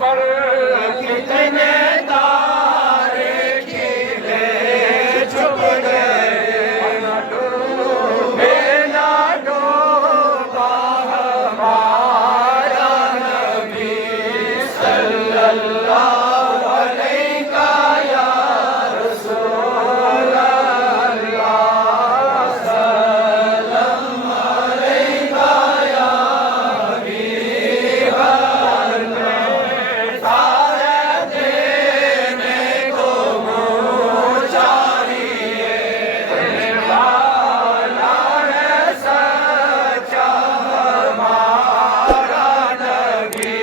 पर कितने तारे खिले छुप गए, न डूबे न डूबा हमारा नबी सल्लल्लाहु अलैहि या रसूल अल्लाह, सल्लम अलैका या हबीब अल्लाह। सारे देने को मुँह चाहिए, वाला है सच्चा हमारा नबी।